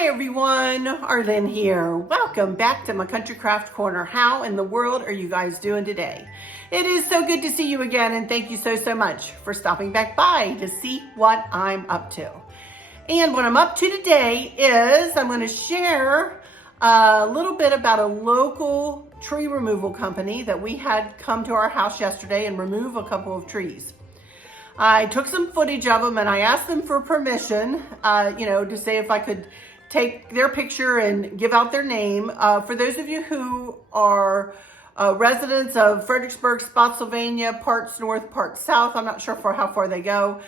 Hi everyone, Arlynn here. Welcome back to my Country Craft Corner. How in the world are you guys doing today? It is so good to see you again, and thank you so much for stopping back by to see what I'm up to. And what I'm up to today is I'm going to share a little bit about a local tree removal company that we had come to our house yesterday and remove a couple of trees. I took some footage of them and I asked them for permission, to say if I could take their picture and give out their name. For those of you who are residents of Fredericksburg, Spotsylvania, parts north, parts south, I'm not sure for how far they go.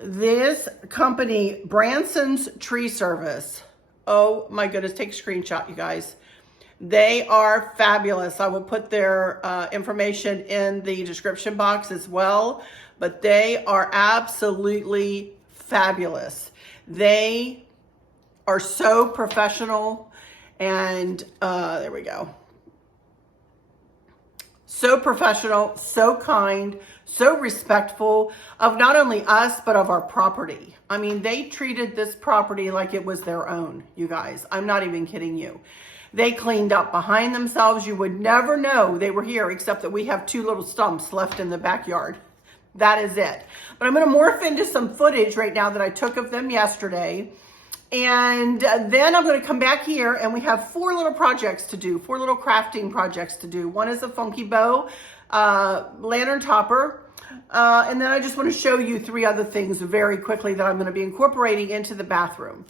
This company, Branson's Tree Service. Oh my goodness, take a screenshot, you guys. They are fabulous. I will put their information in the description box as well, but they are absolutely fabulous. They are so professional and there we go. So professional, so kind, so respectful of not only us, but of our property. I mean, they treated this property like it was their own, you guys. I'm not even kidding you. They cleaned up behind themselves. You would never know they were here, except that we have two little stumps left in the backyard. That is it. But I'm going to morph into some footage right now that I took of them yesterday. And then I'm going to come back here and we have four little projects to do, four little crafting projects to do. One is a funky bow, lantern topper. And then I just want to show you three other things very quickly that I'm going to be incorporating into the bathroom.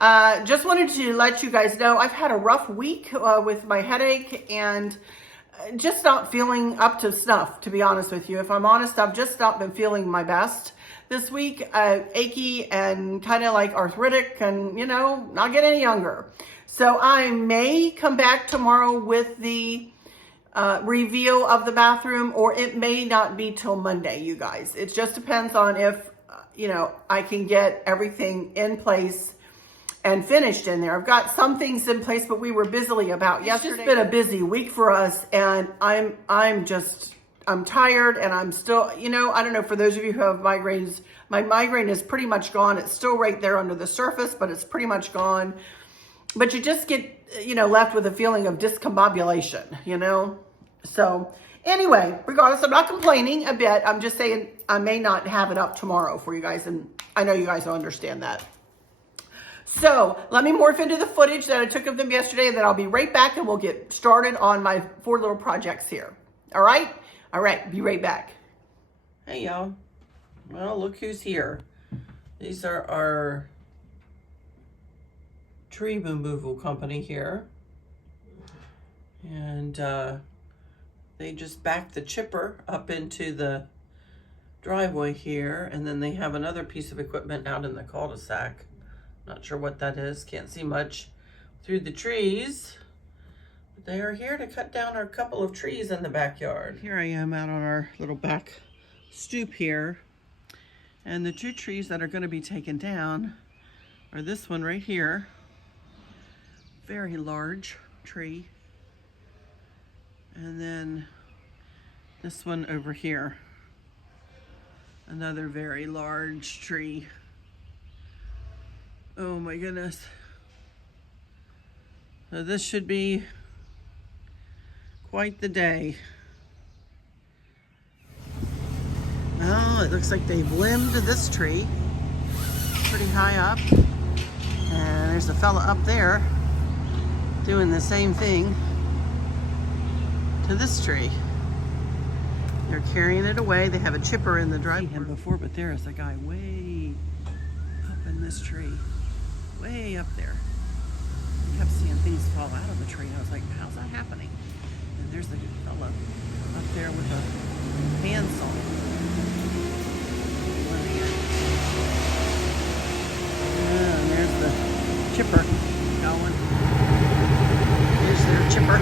Just wanted to let you guys know I've had a rough week with my headache and just not feeling up to snuff, to be honest with you. If I'm honest, I've just not been feeling my best this week, achy and kind of like arthritic and, not get any younger. So I may come back tomorrow with the reveal of the bathroom, or it may not be till Monday, you guys. It just depends on if, I can get everything in place and finished in there. I've got some things in place, but we were busily about yesterday. It's just been a busy week for us, and I'm tired, and I'm still, I don't know, for those of you who have migraines, my migraine is pretty much gone. It's still right there under the surface, but it's pretty much gone. But you just get, left with a feeling of discombobulation, So anyway, regardless, I'm not complaining a bit. I'm just saying I may not have it up tomorrow for you guys, and I know you guys will understand that. So let me morph into the footage that I took of them yesterday, and then I'll be right back and we'll get started on my four little projects here. All right? All right, be right back. Hey, y'all. Well, look who's here. These are our tree removal company here. And they just backed the chipper up into the driveway here, and then they have another piece of equipment out in the cul-de-sac. Not sure what that is. Can't see much through the trees. But they are here to cut down our couple of trees in the backyard. Here I am out on our little back stoop here. And the two trees that are going to be taken down are this one right here. Very large tree. And then this one over here. Another very large tree. Oh my goodness. So this should be quite the day. Well, it looks like they've limbed this tree pretty high up. And there's a fella up there doing the same thing to this tree. They're carrying it away. They have a chipper in the driveway before, but there is a guy way up in this tree. Way up there. I kept seeing things fall out of the tree. I was like, how's that happening? And there's the fella up there with a handsaw. And there's the chipper going. Here's their chipper.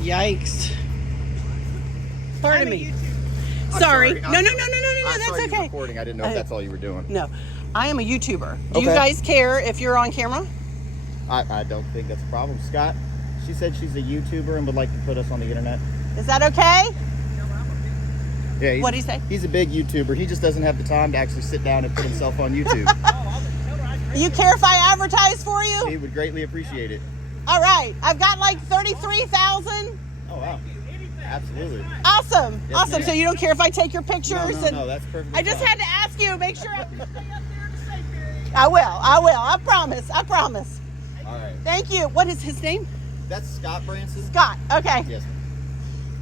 Yikes. Pardon me. Sorry. No, that's saw you okay. recording. I didn't know if that's all you were doing. No, I am a YouTuber. Do you Okay. guys care if you're on camera? I don't think that's a problem. Scott, she said she's a YouTuber and would like to put us on the internet. Is that okay? Yeah. What'd he say? He's a big YouTuber. He just doesn't have the time to actually sit down and put himself on YouTube. You care if I advertise for you? He would greatly appreciate it. All right. I've got like 33,000. Oh, wow. Absolutely. Awesome. Yes, Awesome. ma'am. So you don't care if I take your pictures? No, that's perfect. I just had to ask you, make sure. I will. I promise. All right. Thank you. What is his name? That's Scott Branson? Scott. Okay. Yes, ma'am.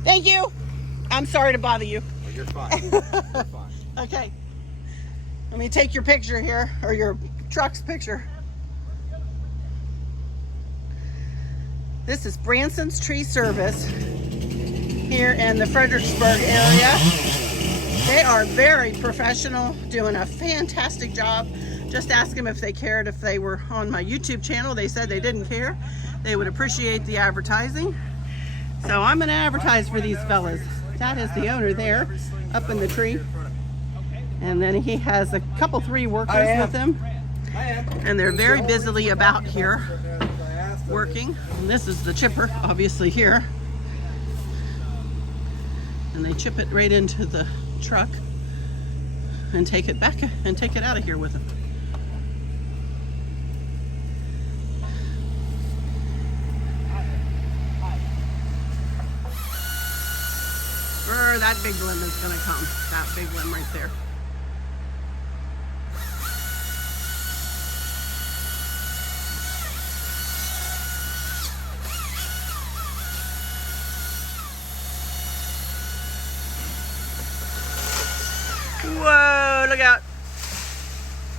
Thank you. I'm sorry to bother you. Well, you're fine. You're fine. Okay. Let me take your picture here, or your truck's picture. This is Branson's Tree Service here in the Fredericksburg area. They are very professional, doing a fantastic job. Just asked them if they cared if they were on my YouTube channel. They said they didn't care. They would appreciate the advertising. So I'm gonna advertise for these fellas. That is the owner there, up in the tree. And then he has a couple, 3 workers with him. And they're very busily about here working. And this is the chipper, obviously here. And they chip it right into the truck and take it back and take it out of here with them. That big limb is gonna come. That big limb right there. Whoa, look out.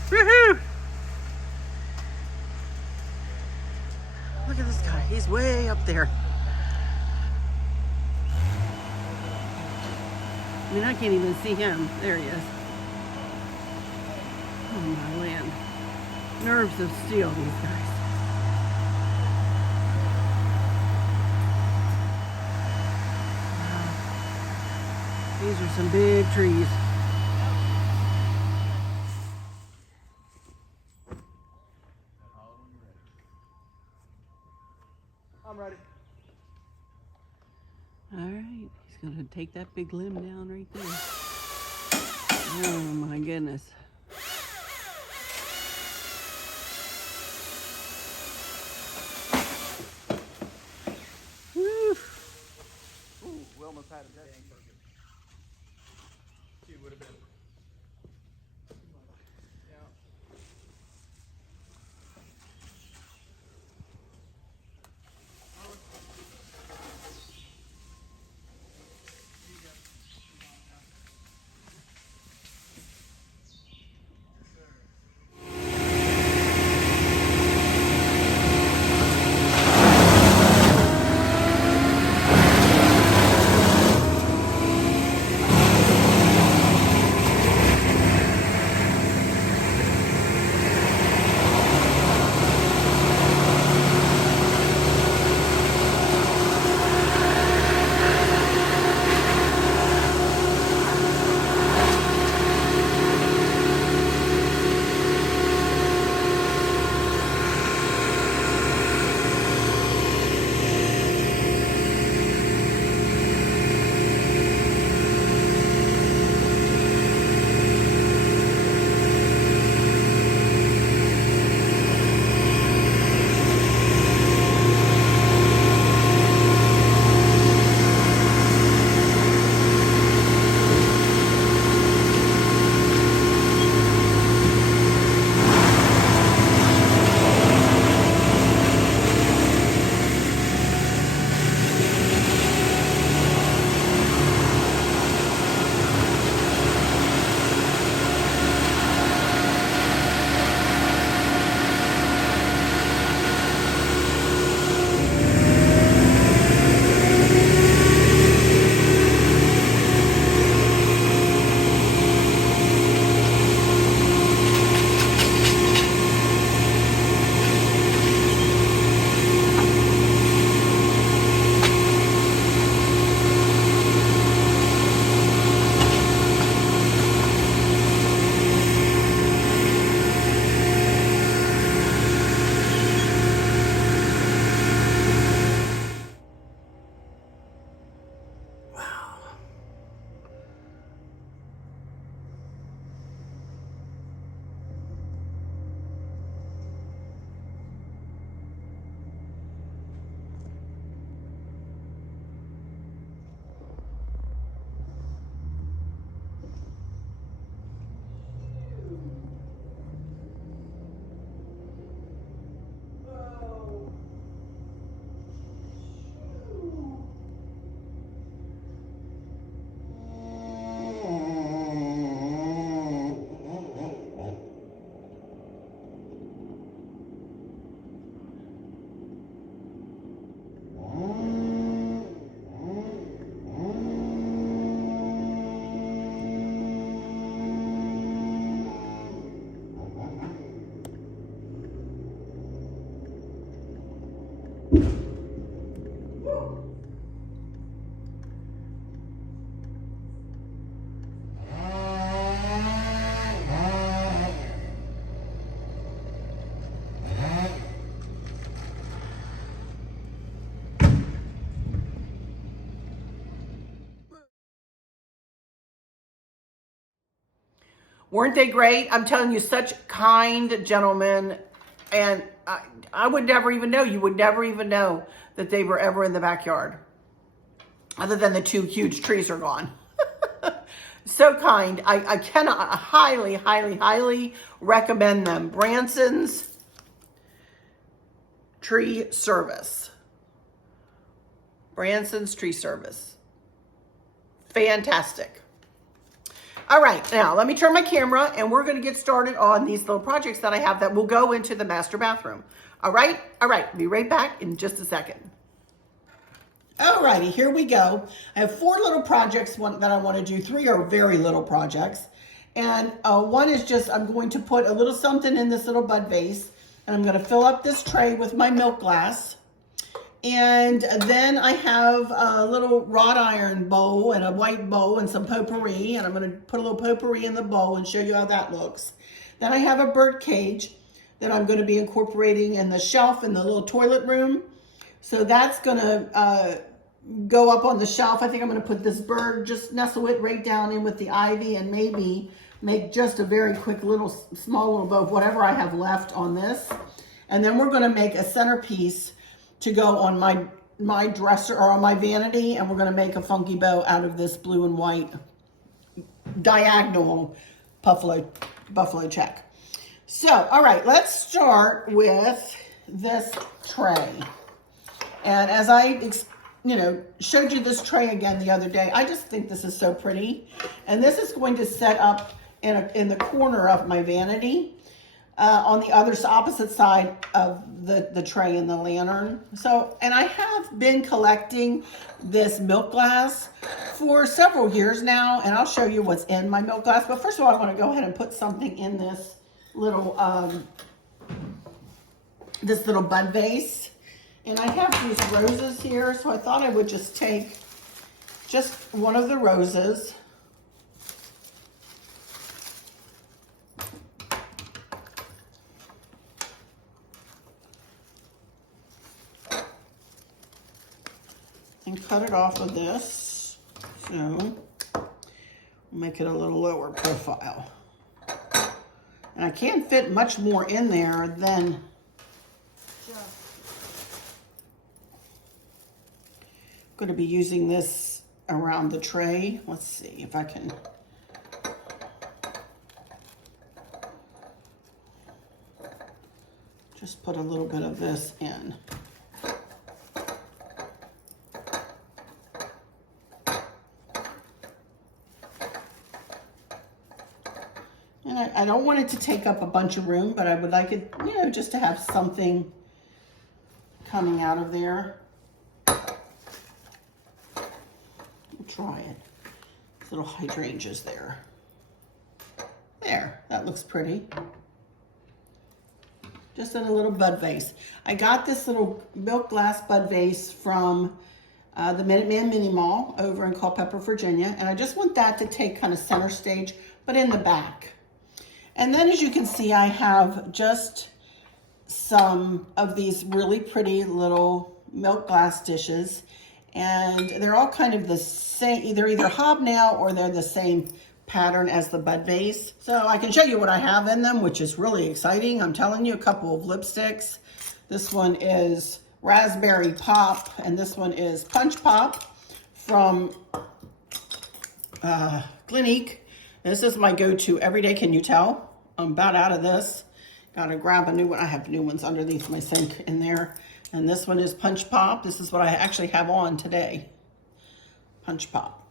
Woohoo! Look at this guy. He's way up there. I mean, I can't even see him. There he is. Oh my land. Nerves of steel, these guys. Wow. These are some big trees. I'm ready. All right, he's gonna take that big limb down right there. Oh my goodness. Woo. Ooh, Wilma's had a day. She would have been. Weren't they great? I'm telling you, such kind gentlemen. And I would never even know. You would never even know that they were ever in the backyard. Other than the 2 huge trees are gone. So kind. I cannot highly, highly, highly recommend them. Branson's Tree Service. Branson's Tree Service. Fantastic. All right, now let me turn my camera and we're going to get started on these little projects that I have that will go into the master bathroom. All right, be right back in just a second. All righty, here we go. I have 4 little projects that I want to do. 3 are very little projects. And one is just, I'm going to put a little something in this little bud vase. And I'm going to fill up this tray with my milk glass. And then I have a little wrought iron bowl and a white bowl and some potpourri. And I'm going to put a little potpourri in the bowl and show you how that looks. Then I have a bird cage that I'm going to be incorporating in the shelf in the little toilet room. So that's going to go up on the shelf. I think I'm going to put this bird, just nestle it right down in with the ivy and maybe make just a very quick little, small little bow of whatever I have left on this. And then we're going to make a centerpiece to go on my dresser or on my vanity, and we're going to make a funky bow out of this blue and white diagonal buffalo check. So, all right, let's start with this tray. And as I showed you this tray again the other day, I just think this is so pretty. And this is going to set up in the corner of my vanity. On the opposite side of the tray and the lantern. So, and I have been collecting this milk glass for several years now, and I'll show you what's in my milk glass. But first of all, I want to go ahead and put something in this little bud vase. And I have these roses here, so I thought I would just take just one of the roses. And cut it off of this, so make it a little lower profile. And I can't fit much more in there than I'm going to be using this around the tray. Let's see if I can. Just put a little bit of this in. And I don't want it to take up a bunch of room, but I would like it, just to have something coming out of there. We'll try it. These little hydrangeas there. There, that looks pretty. Just in a little bud vase. I got this little milk glass bud vase from the Minuteman Mini Mall over in Culpeper, Virginia. And I just want that to take kind of center stage, but in the back. And then as you can see, I have just some of these really pretty little milk glass dishes. And they're all kind of the same, they're either hobnail or they're the same pattern as the bud vase. So I can show you what I have in them, which is really exciting. I'm telling you, a couple of lipsticks. This one is Raspberry Pop, and this one is Punch Pop from Clinique. This is my go-to every day. Can you tell? I'm about out of this. Gotta grab a new one. I have new ones underneath my sink in there. And this one is Punch Pop. This is what I actually have on today. Punch Pop.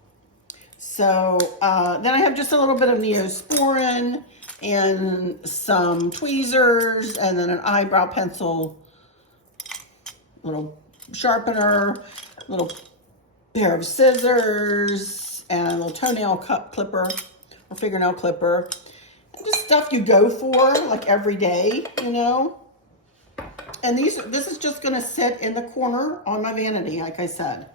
So then I have just a little bit of Neosporin and some tweezers and then an eyebrow pencil, little sharpener, little pair of scissors, and a little toenail clipper or fingernail clipper. And just stuff you go for like every day, And this is just gonna sit in the corner on my vanity, like I said.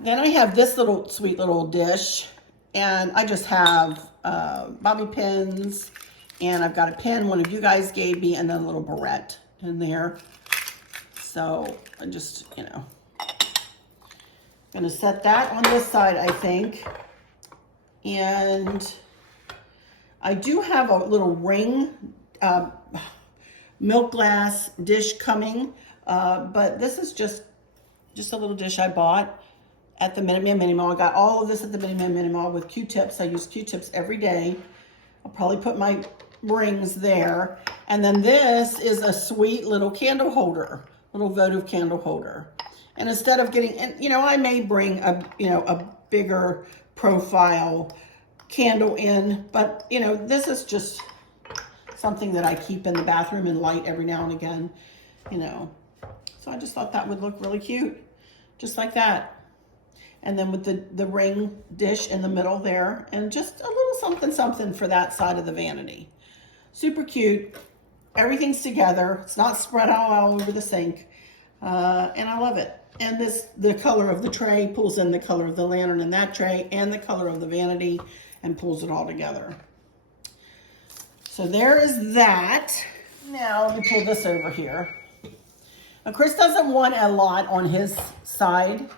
Then I have this little sweet little dish, and I just have bobby pins, and I've got a pin one of you guys gave me, and then a little barrette in there. So I just, you know, gonna set that on this side, I think. And I do have a little ring milk glass dish coming, but this is just a little dish I bought at the Minuteman Mini Mall. I got all of this at the Minuteman Mini Mall with Q-tips. I use Q-tips every day. I'll probably put my rings there. And then this is a sweet little candle holder, little votive candle holder. And instead of getting, and you know, I may bring a, you know, a bigger profile candle in, but you know, this is just something that I keep in the bathroom and light every now and again, you know. So I just thought that would look really cute, just like that. And then with the ring dish in the middle there, and just a little something something for that side of the vanity. Super cute. Everything's together. It's not spread out all over the sink. And I love it. And the color of the tray pulls in the color of the lantern in that tray and the color of the vanity and pulls it all together. So there is that. Now let me pull this over here. Now Chris doesn't want a lot on his side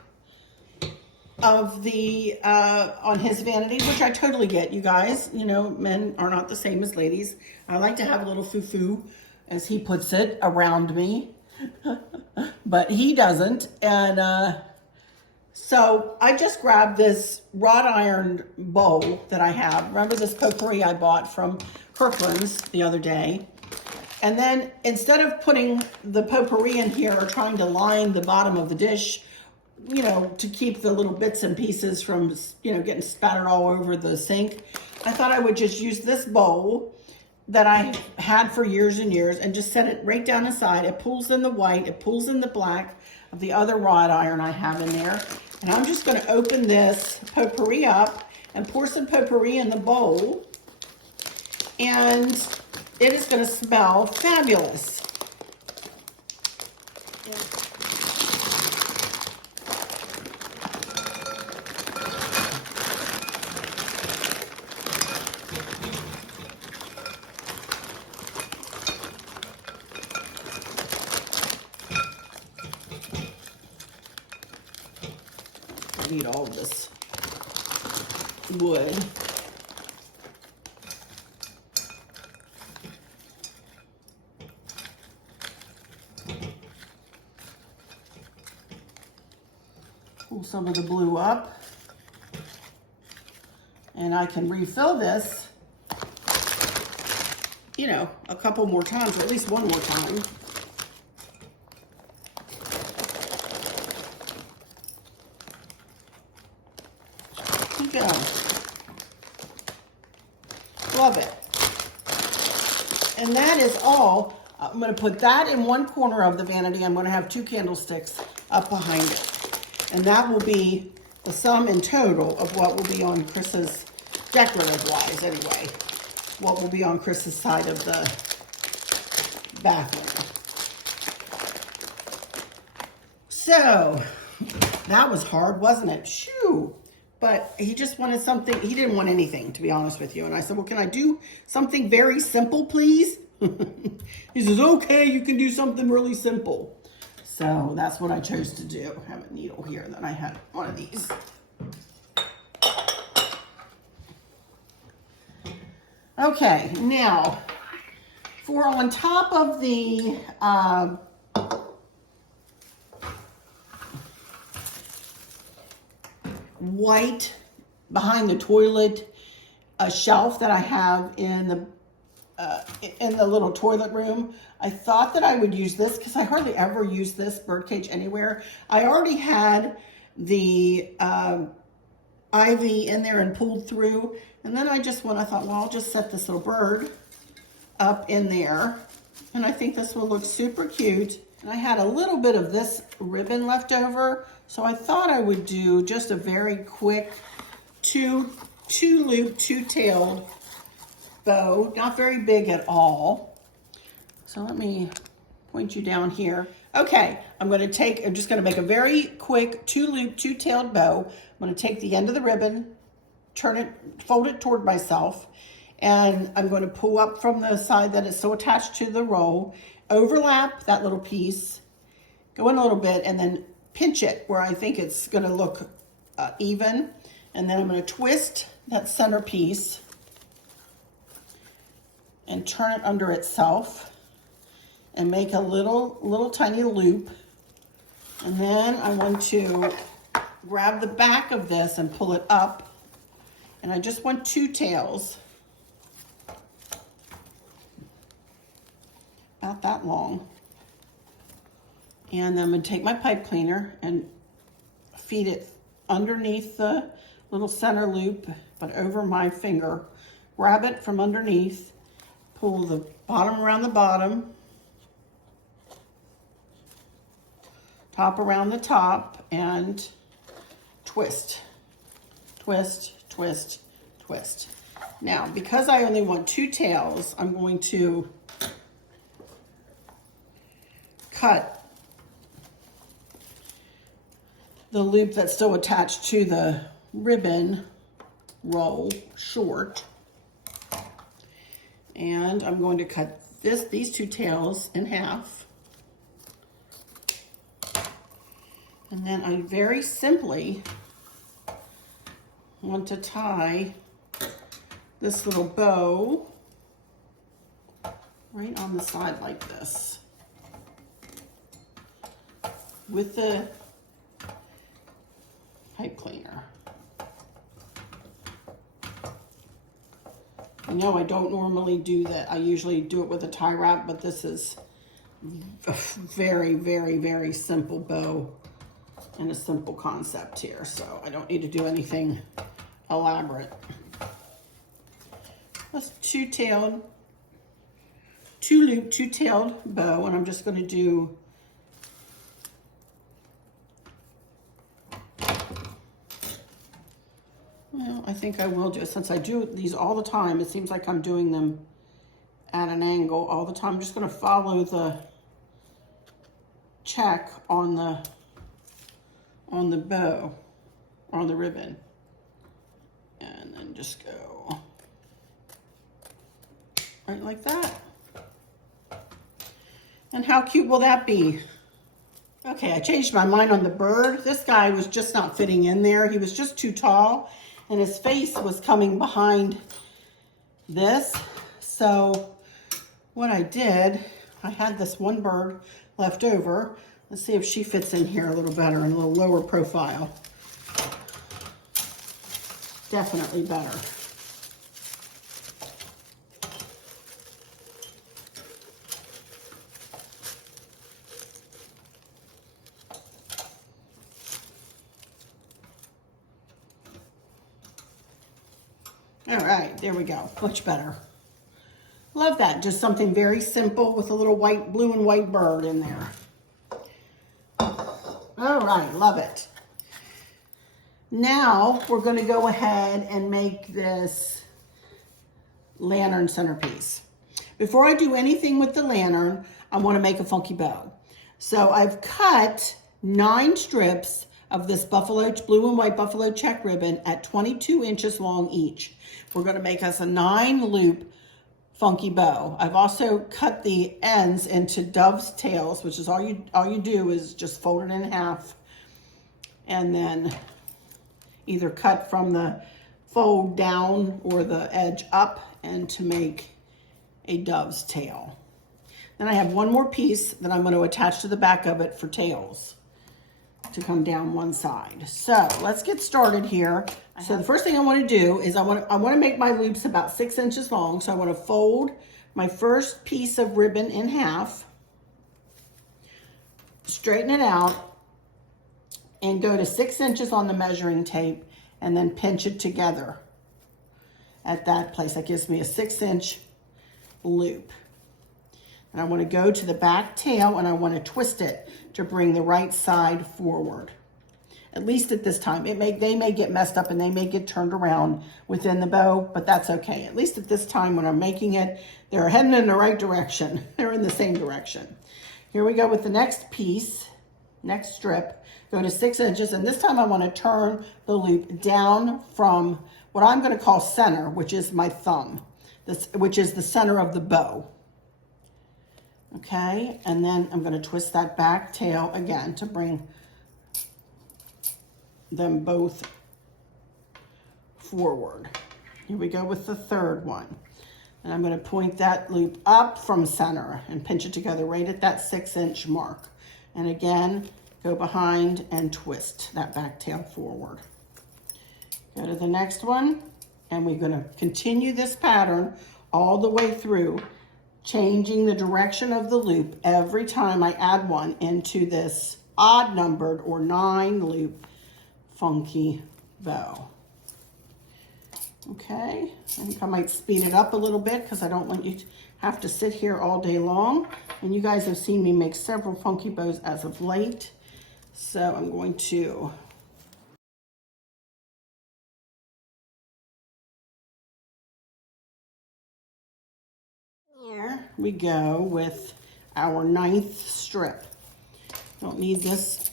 of the on his vanity, which I totally get, you guys. You know, men are not the same as ladies. I like to have a little foo-foo, as he puts it, around me. But he doesn't. And so I just grabbed this wrought iron bowl that I have. Remember this potpourri I bought from Kirkland's the other day? And then instead of putting the potpourri in here or trying to line the bottom of the dish, you know, to keep the little bits and pieces from, you know, getting spattered all over the sink, I thought I would just use this bowl that I had for years and years and just set it right down inside. It pulls in the white, it pulls in the black of the other wrought iron I have in there. And I'm just going to open this potpourri up and pour some potpourri in the bowl. And it is going to smell fabulous. I need all of this wood. Pull some of the blue up. And I can refill this, you know, a couple more times, or at least one more time. Keep going. Love it. And that is all. I'm going to put that in one corner of the vanity. I'm going to have 2 candlesticks up behind it. And that will be the sum in total of what will be on Chris's, decorative wise anyway, what will be on Chris's side of the bathroom. So, that was hard, wasn't it? Shoo! But he just wanted something, he didn't want anything, to be honest with you. And I said, well, can I do something very simple, please? He says, okay, you can do something really simple. So that's what I chose to do. I have a needle here that I had one of these. Okay, now for on top of the white behind the toilet shelf that I have in the little toilet room, I thought that I would use this because I hardly ever use this birdcage anywhere. I already had the ivy in there and pulled through, and then I thought, well, I'll just set this little bird up in there, and I think this will look super cute. And I had a little bit of this ribbon left over, so I thought I would do just a very quick two-loop, two-tailed bow, not very big at all. So let me point you down here. Okay, I'm just gonna make a very quick two-loop, two-tailed bow. I'm gonna take the end of the ribbon, turn it, fold it toward myself, and I'm going to pull up from the side that is still attached to the roll, overlap that little piece, go in a little bit, and then pinch it where I think it's going to look even. And then I'm going to twist that centerpiece and turn it under itself and make a little tiny loop. And then I want to grab the back of this and pull it up. And I just want two tails, about that long. And then I'm gonna take my pipe cleaner and feed it underneath the little center loop, but over my finger. Grab it from underneath, pull the bottom around the bottom, top around the top, and twist, twist, twist, twist. Now, because I only want two tails, I'm going to cut the loop that's still attached to the ribbon roll short. And I'm going to cut these two tails in half. And then I very simply want to tie this little bow right on the side like this with the pipe cleaner. I know I don't normally do that. I usually do it with a tie wrap, but this is a very, very, very simple bow and a simple concept here, so I don't need to do anything elaborate. That's two-tailed, two-loop, two-tailed bow, and I'm just going to do I think I will do, since I do these all the time, it seems like I'm doing them at an angle all the time. I'm just going to follow the check on the bow, on the ribbon, and then just go right like that. And how cute will that be? Okay, I changed my mind on the bird. This guy was just not fitting in there. He was just too tall, and his face was coming behind this. So what I did, I had this one bird left over. Let's see if she fits in here a little better and a little lower profile. Definitely better. All right, there we go, much better. Love that, just something very simple with a little blue and white bird in there. All right, love it. Now we're gonna go ahead and make this lantern centerpiece. Before I do anything with the lantern, I wanna make a funky bow. So I've cut 9 strips of this blue and white buffalo check ribbon at 22 inches long each. We're gonna make us a 9-loop funky bow. I've also cut the ends into dove's tails, which is all you do is just fold it in half and then either cut from the fold down or the edge up and to make a dove's tail. Then I have one more piece that I'm going to attach to the back of it for tails to come down one side. So let's get started here. So the first thing I want to do is I want to make my loops about 6 inches long. So I want to fold my first piece of ribbon in half, straighten it out, and go to 6 inches on the measuring tape and then pinch it together at that place. That gives me a 6-inch loop. And I want to go to the back tail and I want to twist it to bring the right side forward. At least at this time. They may get messed up and they may get turned around within the bow, but that's okay. At least at this time when I'm making it, they're heading in the right direction. They're in the same direction. Here we go with the next piece, next strip. Go to 6 inches, and this time I want to turn the loop down from what I'm going to call center, which is my thumb, which is the center of the bow. Okay, and then I'm going to twist that back tail again to bring them both forward. Here we go with the third one. And I'm going to point that loop up from center and pinch it together right at that 6-inch mark. And again, go behind and twist that back tail forward. Go to the next one, and we're going to continue this pattern all the way through, changing the direction of the loop every time I add one into this odd numbered or 9 loop funky bow. Okay, I think I might speed it up a little bit because I don't want you to have to sit here all day long. And you guys have seen me make several funky bows as of late. So I'm going to here we go with our 9th strip. Don't need this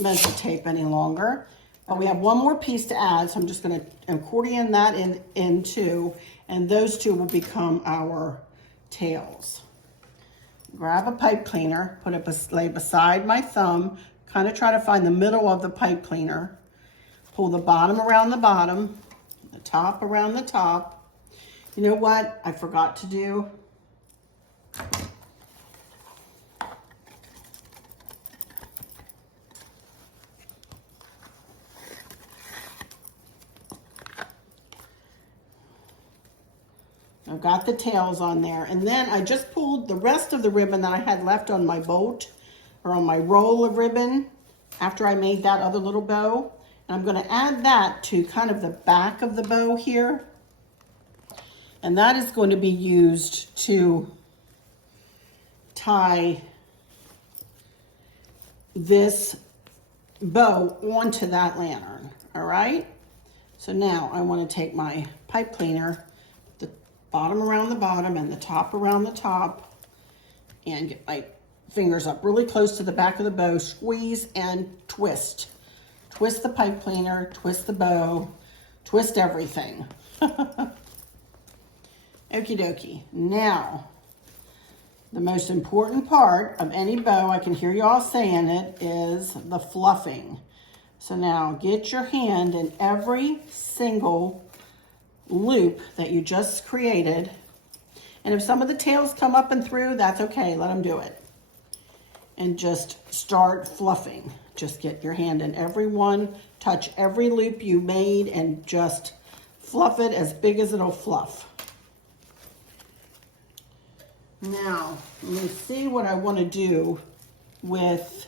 measure tape any longer. But we have one more piece to add, so I'm just going to accordion that into, and those two will become our tails. Grab a pipe cleaner, lay beside my thumb, kind of try to find the middle of the pipe cleaner. Pull the bottom around the bottom, the top around the top. You know what I forgot to do? I've got the tails on there, and then I just pulled the rest of the ribbon that I had left on my bolt or on my roll of ribbon after I made that other little bow, and I'm going to add that to kind of the back of the bow here, and that is going to be used to tie this bow onto that lantern. All right, so now I want to take my pipe cleaner, bottom around the bottom and the top around the top, and get my fingers up really close to the back of the bow, squeeze and twist. Twist the pipe cleaner, twist the bow, twist everything. Okie dokie. Now, the most important part of any bow, I can hear you all saying it, is the fluffing. So now get your hand in every single loop that you just created, and if some of the tails come up and through, that's okay, let them do it, and just start fluffing. Just get your hand in every one, touch every loop you made, and just fluff it as big as it'll fluff. Now let me see what I want to do with,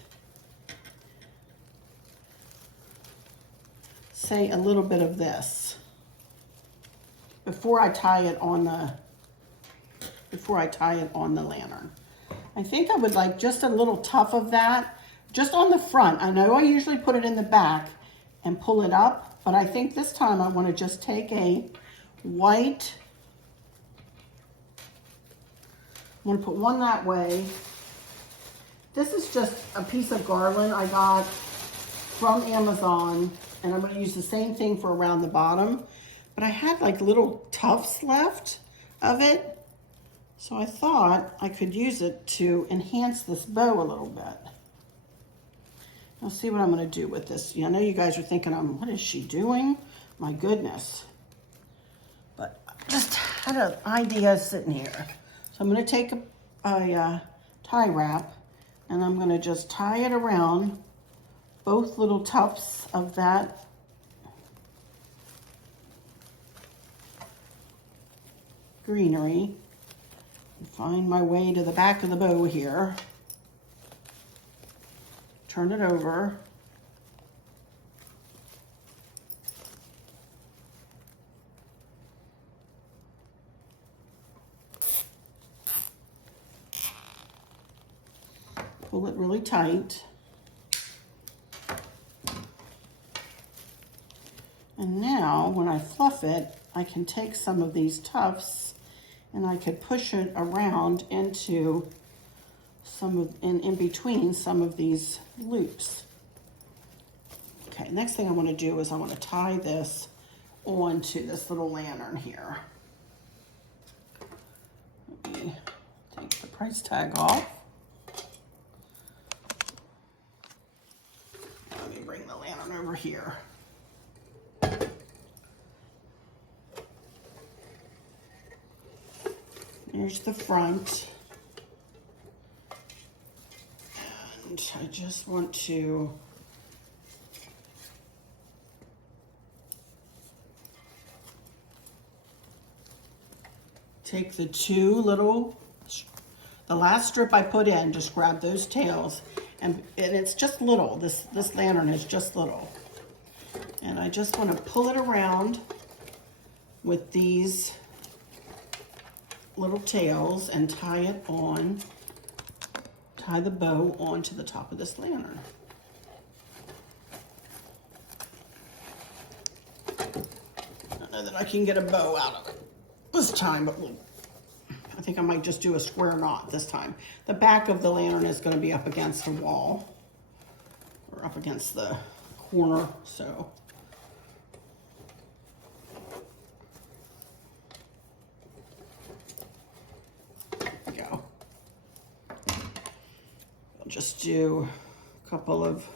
say, a little bit of this before I tie it on the lantern. I think I would like just a little tuft of that just on the front. I know I usually put it in the back and pull it up, but I think this time I want to just take a white, I'm going to put one that way. This is just a piece of garland I got from Amazon, and I'm going to use the same thing for around the bottom. But I had like little tufts left of it, so I thought I could use it to enhance this bow a little bit. I'll see what I'm going to do with this. I know you guys are thinking, what is she doing? My goodness. But I just had an idea sitting here. So I'm going to take a tie wrap, and I'm going to just tie it around both little tufts of that greenery, and find my way to the back of the bow here. Turn it over. Pull it really tight. And now when I fluff it, I can take some of these tufts and I could push it around into some of, in between some of these loops. Okay, next thing I want to do is I want to tie this onto this little lantern here. Let me take the price tag off. Let me bring the lantern over here. Here's the front. And I just want to take the the last strip I put in, just grab those tails, and it's just little. This lantern is just little. And I just want to pull it around with these little tails and tie the bow onto the top of this lantern. I know that I can get a bow out of it this time, but I think I might just do a square knot this time. The back of the lantern is going to be up against the wall, or up against the corner, so. There we go. I'll just do a couple of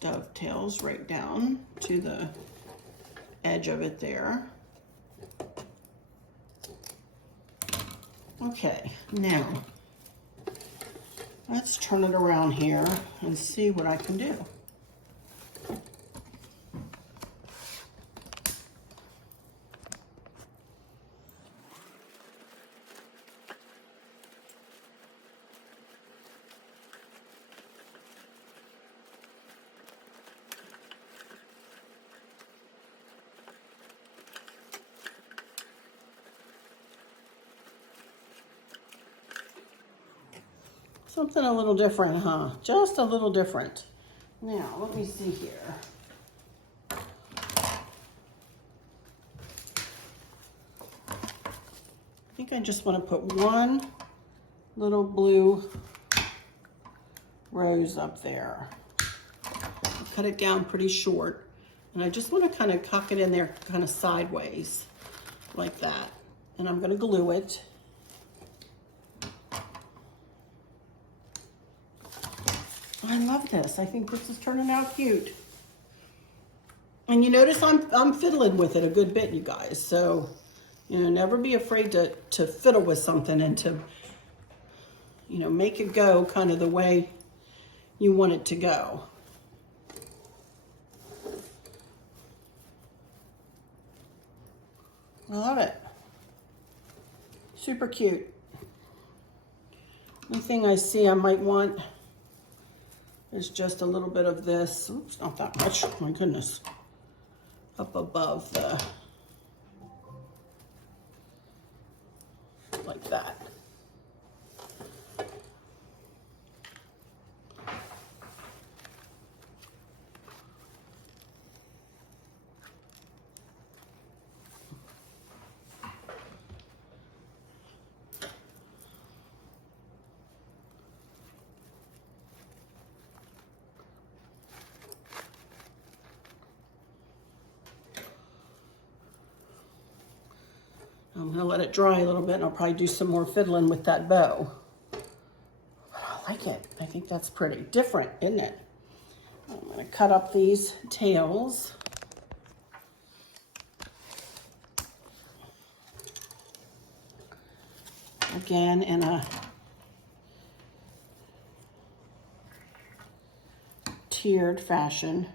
dovetails right down to the edge of it there. Okay, now let's turn it around here and see what I can do. Something a little different, huh? Just a little different. Now, let me see here. I think I just want to put one little blue rose up there. I'll cut it down pretty short. And I just want to kind of cock it in there kind of sideways, like that. And I'm going to glue it. I love this. I think this is turning out cute. And you notice I'm fiddling with it a good bit, you guys. So, you know, never be afraid to fiddle with something and to, you know, make it go kind of the way you want it to go. I love it. Super cute. Only thing I see I might want is just a little bit of this. Oops, not that much. Oh my goodness. Up above the, like that. I'm gonna let it dry a little bit and I'll probably do some more fiddling with that bow. I like it. I think that's pretty different, isn't it? I'm gonna cut up these tails. Again, in a tiered fashion.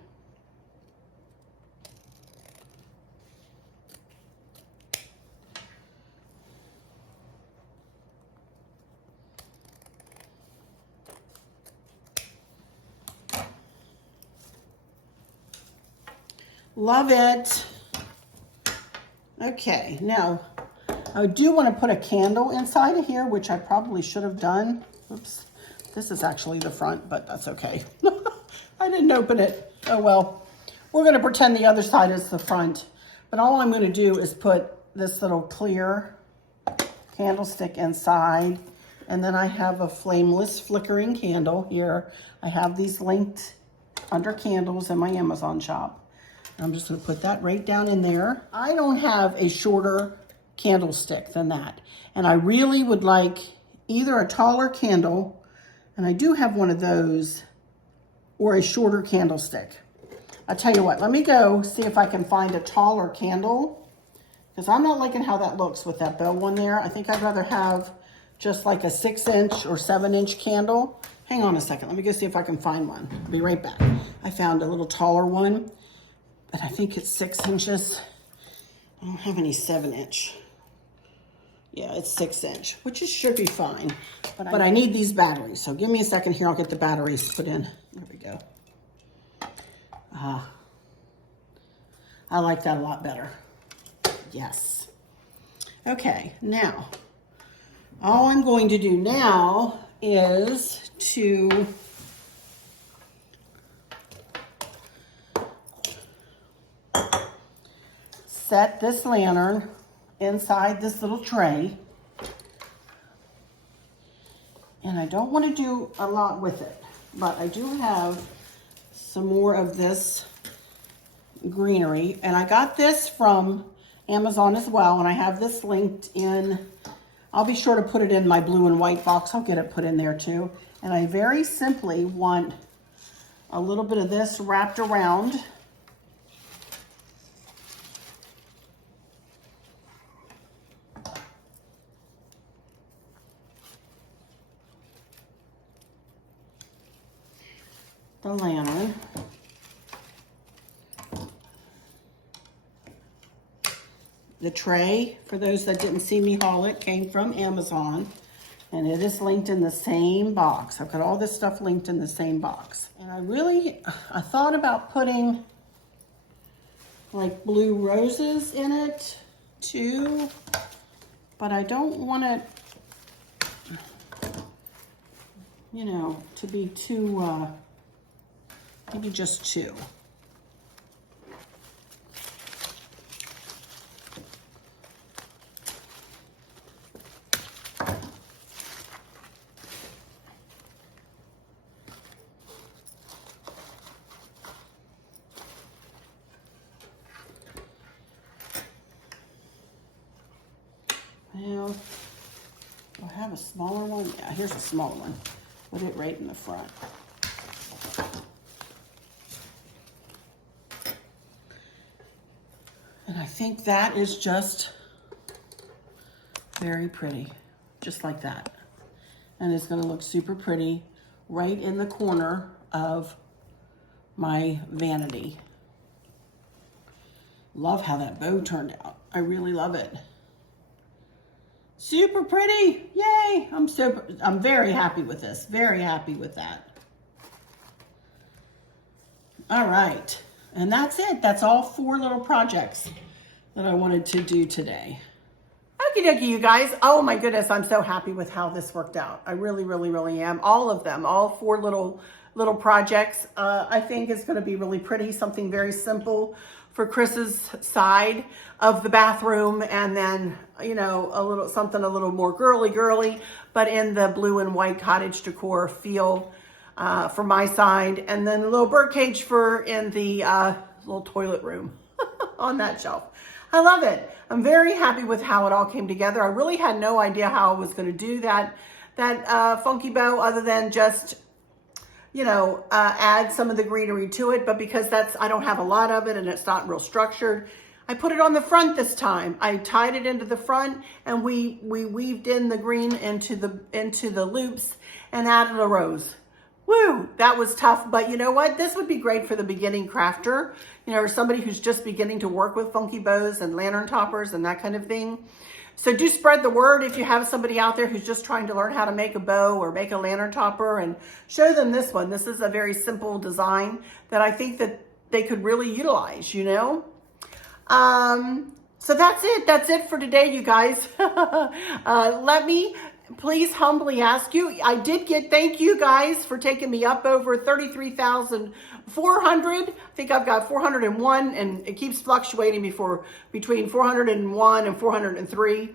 Love it. Okay, now I do want to put a candle inside of here, which I probably should have done. Oops, this is actually the front, but that's okay. I didn't open it. Oh well. We're going to pretend the other side is the front, but all I'm going to do is put this little clear candlestick inside. And then I have a flameless flickering candle here. I have these linked under candles in my Amazon shop. I'm just gonna put that right down in there. I don't have a shorter candlestick than that. And I really would like either a taller candle, and I do have one of those, or a shorter candlestick. I'll tell you what, let me go see if I can find a taller candle, because I'm not liking how that looks with that bow one there. I think I'd rather have just like a 6-inch or 7-inch candle. Hang on a second, let me go see if I can find one. I'll be right back. I found a little taller one, but I think it's 6 inches. I don't have any 7-inch. Yeah, it's 6-inch, which should be fine. But I need these batteries, so give me a second here. I'll get the batteries put in. There we go. I like that a lot better. Yes. Okay, now, all I'm going to do now is to set this lantern inside this little tray. And I don't want to do a lot with it, but I do have some more of this greenery. And I got this from Amazon as well, and I have this linked in. I'll be sure to put it in my blue and white box. I'll get it put in there too. And I very simply want a little bit of this wrapped around the lantern. The tray, for those that didn't see me haul it, came from Amazon, and it is linked in the same box. I've got all this stuff linked in the same box. And I thought about putting like blue roses in it too, but I don't want it, you know, to be too, maybe just 2. Well, do I have a smaller one? Yeah, here's a small one. Put it right in the front. And I think that is just very pretty, just like that. And it's gonna look super pretty right in the corner of my vanity. Love how that bow turned out. I really love it. Super pretty, yay! I'm very happy with this, very happy with that. All right, and that's it. That's all 4 little projects that I wanted to do today. Okie dokie, you guys. Oh my goodness, I'm so happy with how this worked out. I really, really, really am. All of them, all 4 little projects. I think it's gonna be really pretty, something very simple for Chris's side of the bathroom, and then, you know, something a little more girly, but in the blue and white cottage decor feel for my side, and then a little birdcage for in the little toilet room on that shelf. I love it. I'm very happy with how it all came together. I really had no idea how I was going to do that funky bow, other than just, you know, add some of the greenery to it. But because I don't have a lot of it and it's not real structured, I put it on the front this time. I tied it into the front, and we weaved in the green into the loops and added a rose. Woo, that was tough, but you know what? This would be great for the beginning crafter, you know, or somebody who's just beginning to work with funky bows and lantern toppers and that kind of thing. So do spread the word if you have somebody out there who's just trying to learn how to make a bow or make a lantern topper, and show them this one. This is a very simple design that I think that they could really utilize, you know? So that's it. That's it for today, you guys. Let me please humbly ask you, thank you guys for taking me up over 33,400. I think I've got 401, and it keeps fluctuating between 401 and 403.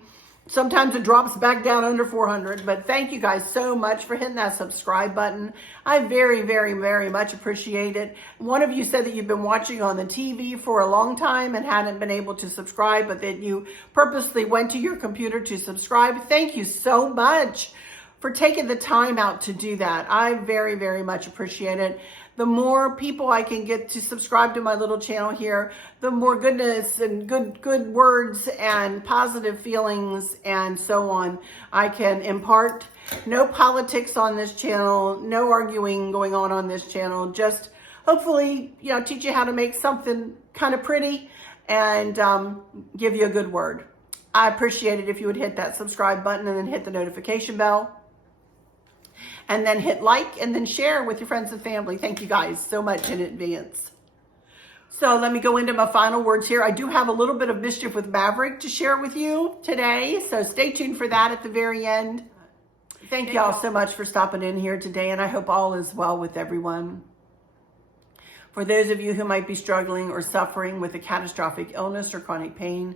Sometimes it drops back down under 400, but thank you guys so much for hitting that subscribe button. I very, very, very much appreciate it. One of you said that you've been watching on the TV for a long time and hadn't been able to subscribe, but that you purposely went to your computer to subscribe. Thank you so much for taking the time out to do that. I very, very much appreciate it. The more people I can get to subscribe to my little channel here, the more goodness and good words and positive feelings and so on I can impart. No politics on this channel, no arguing going on this channel. Just hopefully, teach you how to make something kind of pretty and give you a good word. I appreciate it if you would hit that subscribe button and then hit the notification bell. And then hit like and then share with your friends and family. Thank you guys so much in advance. So let me go into my final words here. I do have a little bit of Mischief with Maverick to share with you today. So stay tuned for that at the very end. Thank y'all so much for stopping in here today. And I hope all is well with everyone. For those of you who might be struggling or suffering with a catastrophic illness or chronic pain,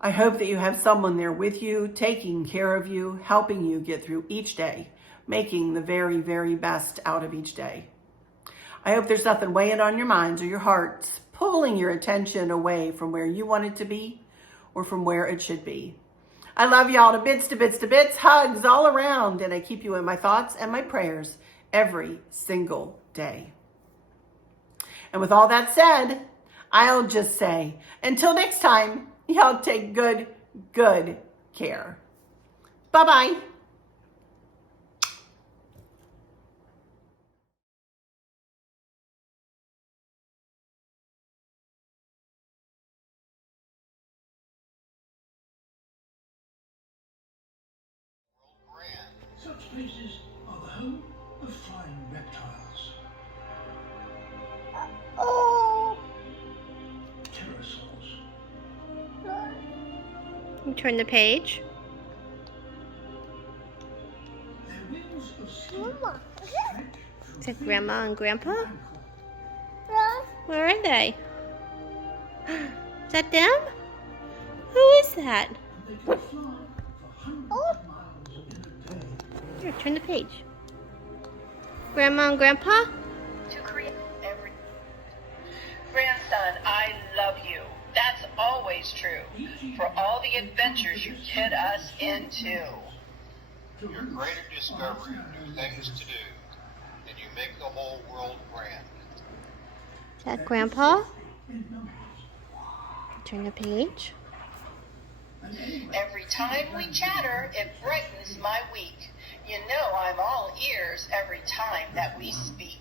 I hope that you have someone there with you, taking care of you, helping you get through each day, making the very, very best out of each day. I hope there's nothing weighing on your minds or your hearts, pulling your attention away from where you want it to be or from where it should be. I love y'all to bits, to bits, to bits, hugs all around, and I keep you in my thoughts and my prayers every single day. And with all that said, I'll just say, until next time, y'all take good care. Bye-bye. Such places are the home of flying reptiles, pterosaurs. You turn the page. Their wings of steel stretch Is that Grandma and Grandpa? ankle. Where are they? Is that them? Who is that? And they can fly for hundreds of miles in a day. Here, turn the page. Grandma and Grandpa? To create every grandson, I love you. That's always true. For all the adventures you get us into. Your greater discovery, new things to do, and you make the whole world grand. Is that Grandpa? Turn the page. Every time we chatter, it brightens my week. You know I'm all ears every time that we speak.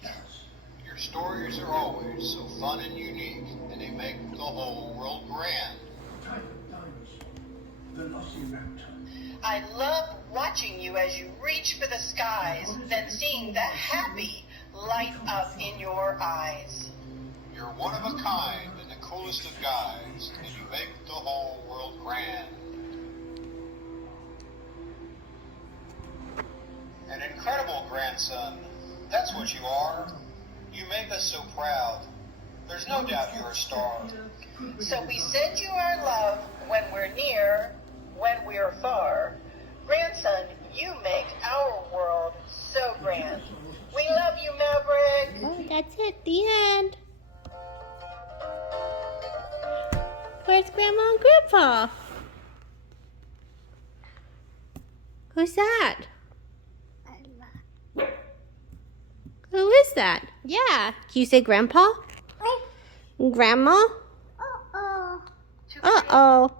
Your stories are always so fun and unique, and they make the whole world grand. Tiger dinosaur, velociraptor. I love watching you as you reach for the skies, then seeing the happy light up in your eyes. You're one of a kind and the coolest of guys, and you make the whole world grand. An incredible grandson, that's what you are. You make us so proud. There's no doubt you're a star. So we send you our love when we're near, when we're far. Grandson, you make our world so grand. We love you, Maverick. Oh, that's it. The end. Where's Grandma and Grandpa? Who's that? Who is that? Yeah. Can you say Grandpa? Grandma? Uh-oh.